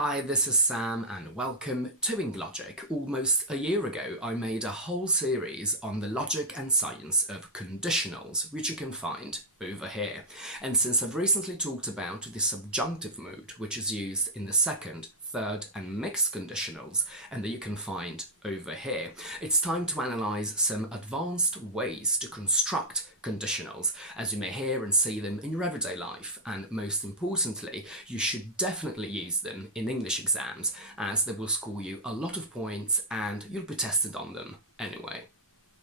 Hi, this is Sam and welcome to Logic. Almost a year ago I made a whole series on the logic and science of conditionals, which you can find over here. And since I've recently talked about the subjunctive mood, which is used in the second, third and mixed conditionals, and that you can find over here, it's time to analyse some advanced ways to construct conditionals, as you may hear and see them in your everyday life, and most importantly, you should definitely use them in English exams, as they will score you a lot of points and you'll be tested on them anyway.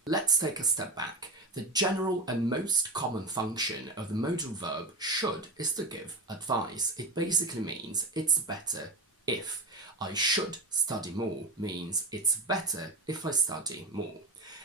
Let's take a step back. The general and most common function of the modal verb should is to give advice. It basically means it's better if. I should study more means it's better if I study more.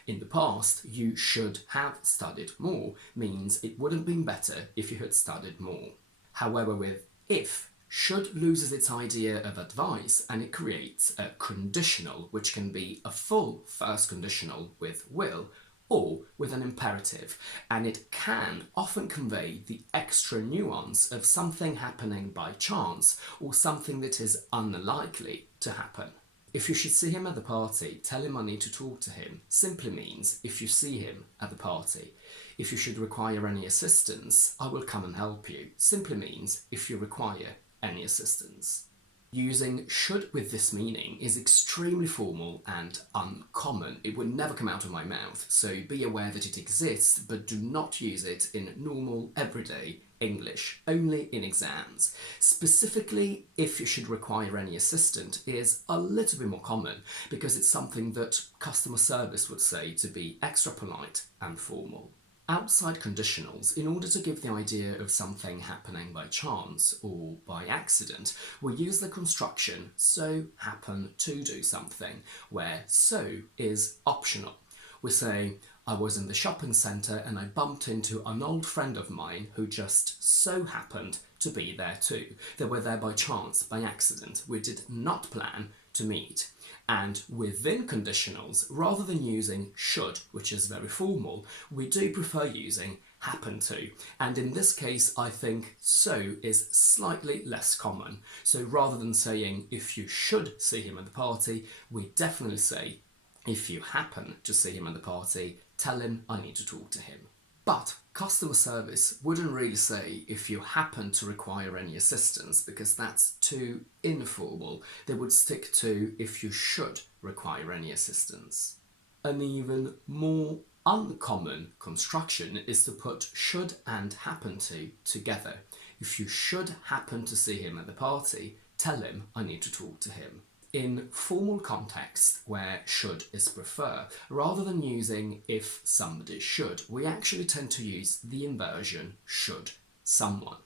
In the past, you should have studied more means it would have been better if you had studied more. However, with if, should loses its idea of advice and it creates a conditional, which can be a full first conditional with will or with an imperative, and it can often convey the extra nuance of something happening by chance or something that is unlikely to happen. If you should see him at the party, tell him I need to talk to him simply means if you see him at the party. If you should require any assistance, I will come and help you simply means if you require any assistance. Using should with this meaning is extremely formal and uncommon. It would never come out of my mouth, so be aware that it exists, but do not use it in normal, everyday English, only in exams. Specifically, if you should require any assistant is a little bit more common because it's something that customer service would say to be extra polite and formal. Outside conditionals, in order to give the idea of something happening by chance or by accident, we use the construction so happen to do something, where so is optional. We say, I was in the shopping centre and I bumped into an old friend of mine who just so happened to be there too. They were there by chance, by accident. We did not plan to meet. And within conditionals, rather than using should, which is very formal, we do prefer using happen to. And in this case, I think so is slightly less common. So rather than saying if you should see him at the party, we definitely say if you happen to see him at the party, tell him I need to talk to him. But customer service wouldn't really say if you happen to require any assistance because that's too informal. They would stick to if you should require any assistance. An even more uncommon construction is to put should and happen to together. If you should happen to see him at the party, tell him I need to talk to him. In formal context, where should is preferred, rather than using if somebody should, we actually tend to use the inversion should someone.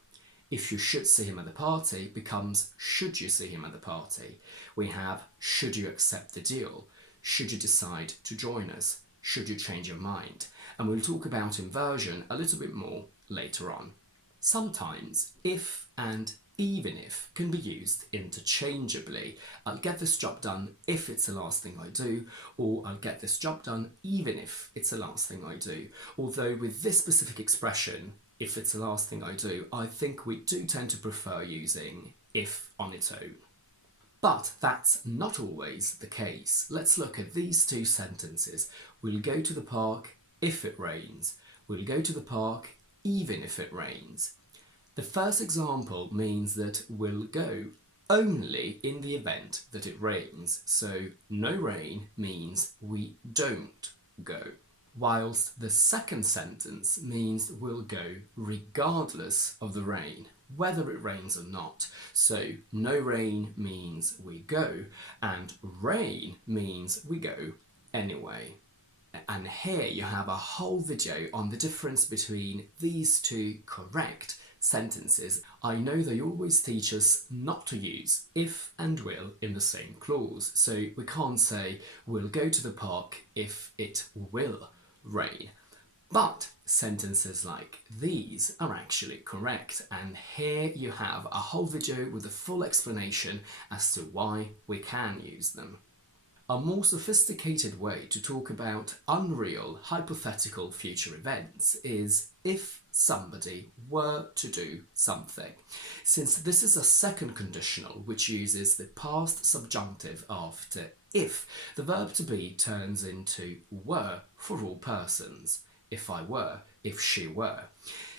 If you should see him at the party becomes should you see him at the party. We have should you accept the deal, should you decide to join us, should you change your mind. And we'll talk about inversion a little bit more later on. Sometimes if and even if can be used interchangeably. I'll get this job done if it's the last thing I do, or I'll get this job done even if it's the last thing I do. Although with this specific expression, if it's the last thing I do, I think we do tend to prefer using if on its own. But that's not always the case. Let's look at these two sentences. We'll go to the park if it rains. We'll go to the park even if it rains. The first example means that we'll go only in the event that it rains, so no rain means we don't go. Whilst the second sentence means we'll go regardless of the rain, whether it rains or not. So no rain means we go, and rain means we go anyway. And here you have a whole video on the difference between these two correct sentences. I know they always teach us not to use if and will in the same clause, so we can't say we'll go to the park if it will rain. But sentences like these are actually correct, and here you have a whole video with a full explanation as to why we can use them. A more sophisticated way to talk about unreal, hypothetical future events is if somebody were to do something. Since this is a second conditional which uses the past subjunctive after if, the verb to be turns into were for all persons. If I were, if she were.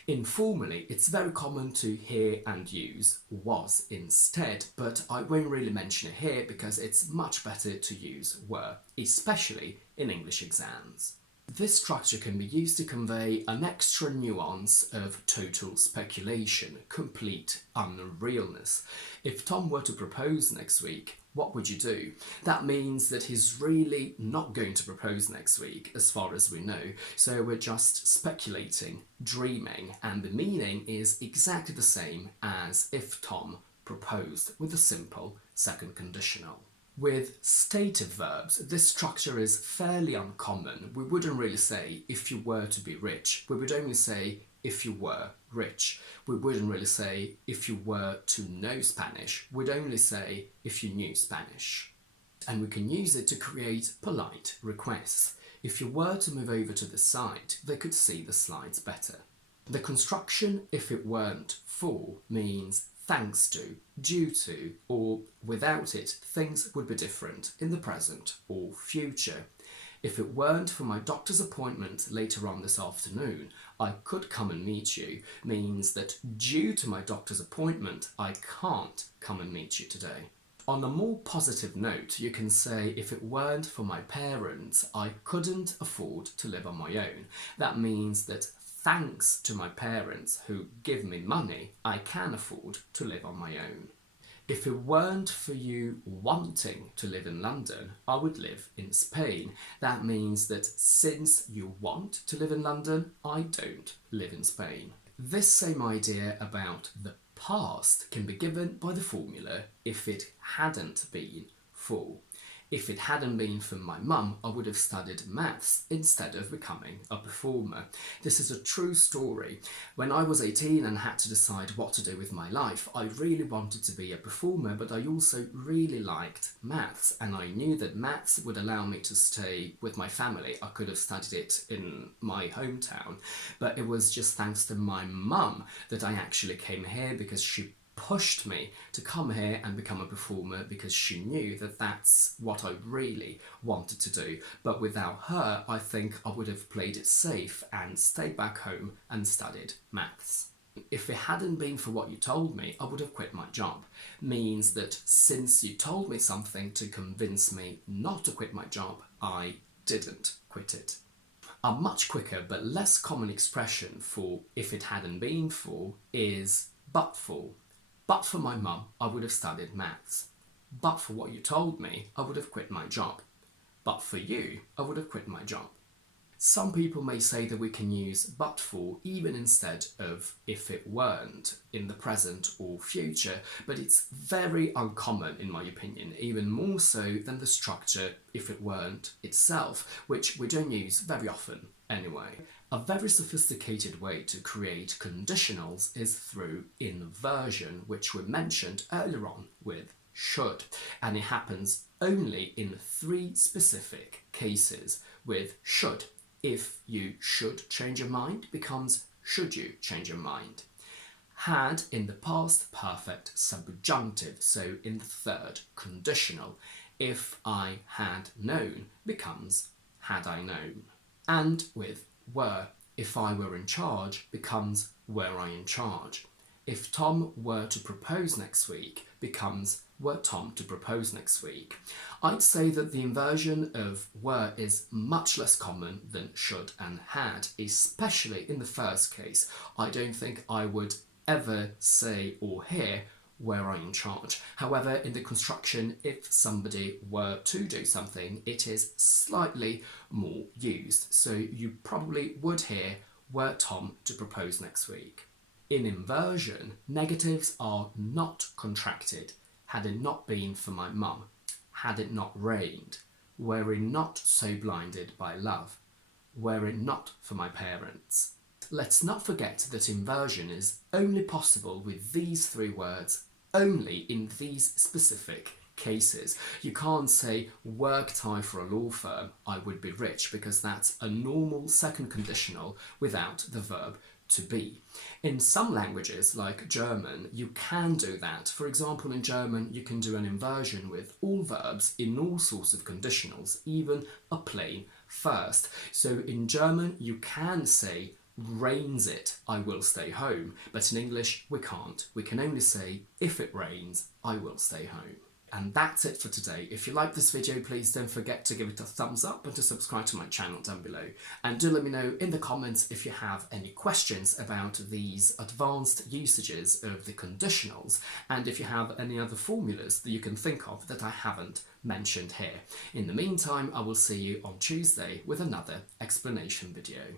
Informally, it's very common to hear and use was instead, but I won't really mention it here because it's much better to use were, especially in English exams. This structure can be used to convey an extra nuance of total speculation, complete unrealness. If Tom were to propose next week, what would you do? That means that he's really not going to propose next week, as far as we know, so we're just speculating, dreaming, and the meaning is exactly the same as if Tom proposed with a simple second conditional. With stative verbs, this structure is fairly uncommon. We wouldn't really say if you were to be rich. We would only say if you were rich. We wouldn't really say if you were to know Spanish. We'd only say if you knew Spanish. And we can use it to create polite requests. If you were to move over to the side, they could see the slides better. The construction if it weren't for means thanks to, due to, or without it, things would be different in the present or future. If it weren't for my doctor's appointment later on this afternoon, I could come and meet you, means that due to my doctor's appointment, I can't come and meet you today. On a more positive note, you can say if it weren't for my parents, I couldn't afford to live on my own. That means that thanks to my parents who give me money, I can afford to live on my own. If it weren't for you wanting to live in London, I would live in Spain. That means that since you want to live in London, I don't live in Spain. This same idea about the past can be given by the formula if it hadn't been for. If it hadn't been for my mum, I would have studied maths instead of becoming a performer. This is a true story. When I was 18 and had to decide what to do with my life, I really wanted to be a performer, but I also really liked maths, and I knew that maths would allow me to stay with my family. I could have studied it in my hometown, but it was just thanks to my mum that I actually came here, because she pushed me to come here and become a performer because she knew that that's what I really wanted to do. But without her, I think I would have played it safe and stayed back home and studied maths. If it hadn't been for what you told me, I would have quit my job. Means that since you told me something to convince me not to quit my job, I didn't quit it. A much quicker but less common expression for if it hadn't been for is but for. But for my mum, I would have studied maths. But for what you told me, I would have quit my job. But for you, I would have quit my job. Some people may say that we can use but for even instead of if it weren't in the present or future, but it's very uncommon in my opinion, even more so than the structure if it weren't itself, which we don't use very often anyway. A very sophisticated way to create conditionals is through inversion, which we mentioned earlier on with should, and it happens only in 3 specific cases. With should, if you should change your mind becomes should you change your mind. Had in the past perfect subjunctive, so in the 3rd conditional. If I had known becomes had I known. And with were, if I were in charge becomes were I in charge. If Tom were to propose next week becomes were Tom to propose next week. I'd say that the inversion of were is much less common than should and had, especially in the first case. I don't think I would ever say or hear were I in charge. However, in the construction, if somebody were to do something, it is slightly more used. So you probably would hear were Tom to propose next week. In inversion, negatives are not contracted. Had it not been for my mum, had it not rained, were it not so blinded by love, were it not for my parents. Let's not forget that inversion is only possible with these 3 words, only in these specific cases. You can't say worked I for a law firm, I would be rich, because that's a normal second conditional without the verb to be. In some languages, like German, you can do that. For example, in German, you can do an inversion with all verbs in all sorts of conditionals, even a plain first. So in German, you can say, rains it, I will stay home. But in English, we can't. We can only say, if it rains, I will stay home. And that's it for today. If you like this video, please don't forget to give it a thumbs up and to subscribe to my channel down below. And do let me know in the comments if you have any questions about these advanced usages of the conditionals, and if you have any other formulas that you can think of that I haven't mentioned here. In the meantime, I will see you on Tuesday with another explanation video.